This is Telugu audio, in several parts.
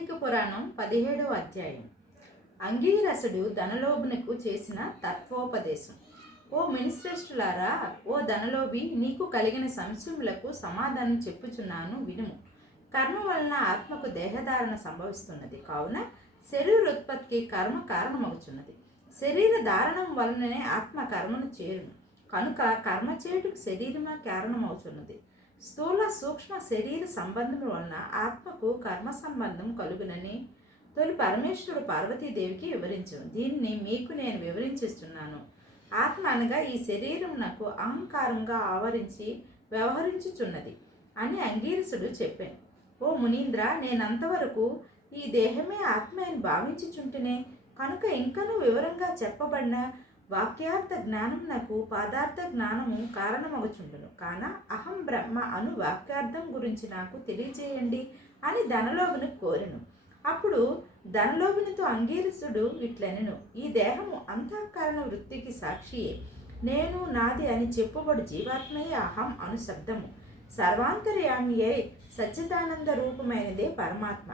కార్తీక పురాణం పదిహేడవ అధ్యాయం. అంగీరసుడు ధనలోభునకు చేసిన తత్వోపదేశం. ఓ మినిస్ట్రేస్టులారా ఓ ధనలోభి నీకు కలిగిన సంశయములకు సమాధానం చెప్పుచున్నాను వినుము. కర్మ వలన ఆత్మకు దేహధారణ సంభవిస్తున్నది. కావున శరీరోత్పత్తికి కర్మ కారణమవుచున్నది శరీర ధారణం వలననే ఆత్మ కర్మను చేరును. కనుక కర్మ చేయుటకు శరీరమే కారణమవుతున్నది స్థూల సూక్ష్మ శరీర సంబంధం వలన ఆత్మకు కర్మ సంబంధం కలుగునని తొలి పరమేశ్వరుడు పార్వతీదేవికి వివరించు. దీన్ని మీకు నేను వివరించిస్తున్నాను. ఆత్మ అనగా ఈ శరీరం నాకు అహంకారంగా ఆవరించి వ్యవహరించుచున్నది అని అంగీరసుడు చెప్పాను. ఓ మునీంద్ర నేనంతవరకు ఈ దేహమే ఆత్మ అని భావించుచుంటేనే కనుక ఇంకనూ వివరంగా చెప్పబడిన వాక్యార్థ జ్ఞానం నాకు పాదార్థ జ్ఞానము కారణమగుచుండును. కాన అహం బ్రహ్మ అను వాక్యార్థం గురించి నాకు తెలియజేయండి అని ధనలోభుని కోరెను. అప్పుడు ధనలోభునితో అంగీరసుడు ఇట్లనెను. ఈ దేహము అంతఃకరణ వృత్తికి సాక్షియే. నేను నాది అని చెప్పుబడు జీవాత్మయే అహం అను శబ్దము. సర్వాంతర్యామియే సచ్చిదానంద రూపమైనదే పరమాత్మ.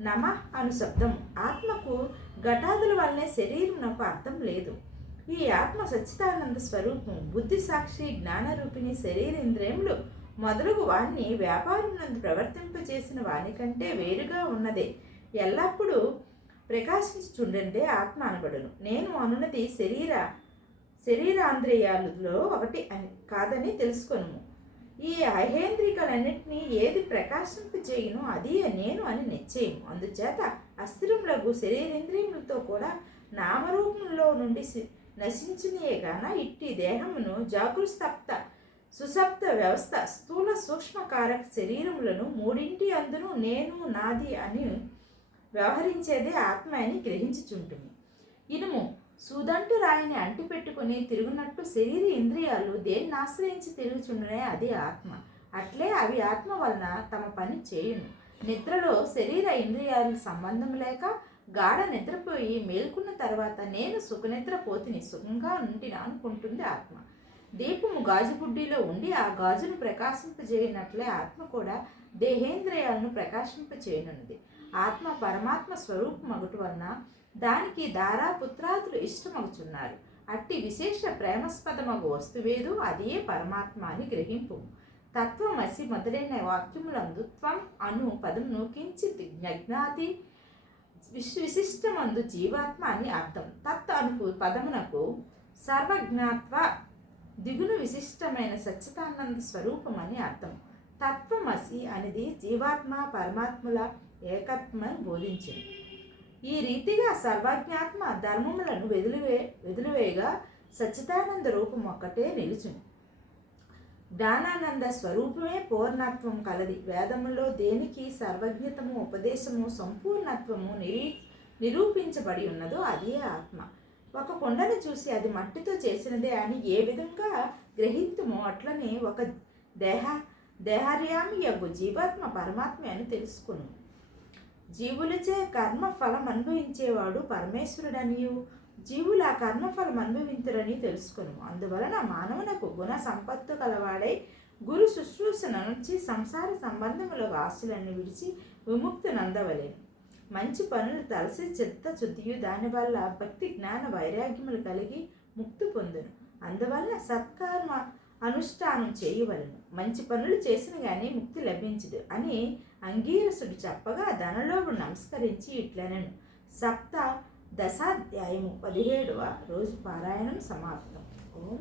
నమ అను శబ్దము. ఆత్మకు ఘటాదుల వల్లనే శరీరం అర్థం లేదు. ఈ ఆత్మ సచ్చిదానంద స్వరూపం బుద్ధి సాక్షి జ్ఞానరూపిణి శరీరేంద్రియములు మొదలగు వాణ్ణి వ్యాపారం నందు ప్రవర్తింపజేసిన వాని కంటే వేరుగా ఉన్నదే. ఎల్లప్పుడూ ప్రకాశించుచుండే ఆత్మ అనబడును. నేను అనున్నది శరీర శరీరాంద్రియాలలో ఒకటి అని కాదని తెలుసుకొను ఈ అహేంద్రికలన్నింటినీ ఏది ప్రకాశింపజేయును అది నేను అని నిశ్చయం అందుచేత అస్థిరములకు శరీరేంద్రియములతో కూడా నామరూపంలో నుండి నశించినయే గాన ఇట్టి దేహమును జాగృస్తప్త సుసప్త వ్యవస్థ స్థూల సూక్ష్మకారక శరీరములను మూడింటి అందును నేను నాది అని వ్యవహరించేదే ఆత్మ అని గ్రహించుచుంటుంది ఇనుము సూదంటు రాయిని అంటిపెట్టుకుని తిరుగునట్టు శరీర ఇంద్రియాలు దేన్ని ఆశ్రయించి తిరుగుచుండనే అది ఆత్మ. అట్లే అవి ఆత్మ వలన తమ పని చేయును. నిద్రలో శరీర ఇంద్రియాలు సంబంధం లేక గాఢ నిద్రపోయి మేల్కున్న తర్వాత నేను సుఖనిద్రపోతిని సుఖంగా నుండి అనుకుంటుంది ఆత్మ. దీపము గాజు బుడ్డిలో ఉండి ఆ గాజును ప్రకాశింపజేయనట్లే ఆత్మ కూడా దేహేంద్రియాలను ప్రకాశింపచేయనున్నది. ఆత్మ పరమాత్మ స్వరూపం అగుటి వలన దానికి దారాపుత్రాదులు ఇష్టమగుచున్నారు. అట్టి విశేష ప్రేమస్పదమగు వస్తువేదు అదే పరమాత్మ అని గ్రహింపు తత్వమసి మొదలైన వాక్యములందు త్వం అను పదమును కించిత్ జ్ఞాతి విశిష్టమందు జీవాత్మ అని అర్థం. తత్ అను పదమునకు సర్వజ్ఞాత్వ దిగును విశిష్టమైన సచ్చిదానంద స్వరూపం అని అర్థం. తత్వమసి అనేది జీవాత్మ పరమాత్మల ఏకత్వమని బోధించింది ఈ రీతిగా సర్వజ్ఞాత్మ ధర్మములను వెదిలివే వెదిలివేయగా సచ్చిదానంద రూపం ఒక్కటే నిలుచును. జ్ఞానానంద స్వరూపమే పూర్ణత్వం కలది. వేదములో దేనికి సర్వజ్ఞతము ఉపదేశము సంపూర్ణత్వము నిరీ నిరూపించబడి ఉన్నదో అదే ఆత్మ. ఒక కొండను చూసి అది మట్టితో చేసినదే అని ఏ విధంగా గ్రహింతుమో అట్లనే ఒక దేహ దేహార్యామి యొక్క జీవాత్మ పరమాత్మ అని తెలుసుకును. జీవులచే కర్మ ఫలం అనుభవించేవాడు పరమేశ్వరుడనియు. జీవుల కర్మఫలం అనుభవింతురని తెలుసుకును అందువలన మానవునకు గుణ సంపత్తు కలవాడై గురు శుశ్రూషణ నుంచి సంసార సంబంధముల వాసులన్నీ విడిచి విముక్తి నందవలేను. మంచి పనులు తలసి చిత్త శుద్ధియు దానివల్ల భక్తి జ్ఞాన వైరాగ్యములు కలిగి ముక్తి పొందును. అందువల్ల సత్కర్మ అనుష్ఠానం చేయవలను. మంచి పనులు చేసిన కానీ ముక్తి లభించదు అని అంగీరసుడు చెప్పగా ధనలోడు నమస్కరించి ఇట్లనను. సప్త దశాధ్యాయము పదిహేడవ రోజు పారాయణం సమాప్తం. ఓం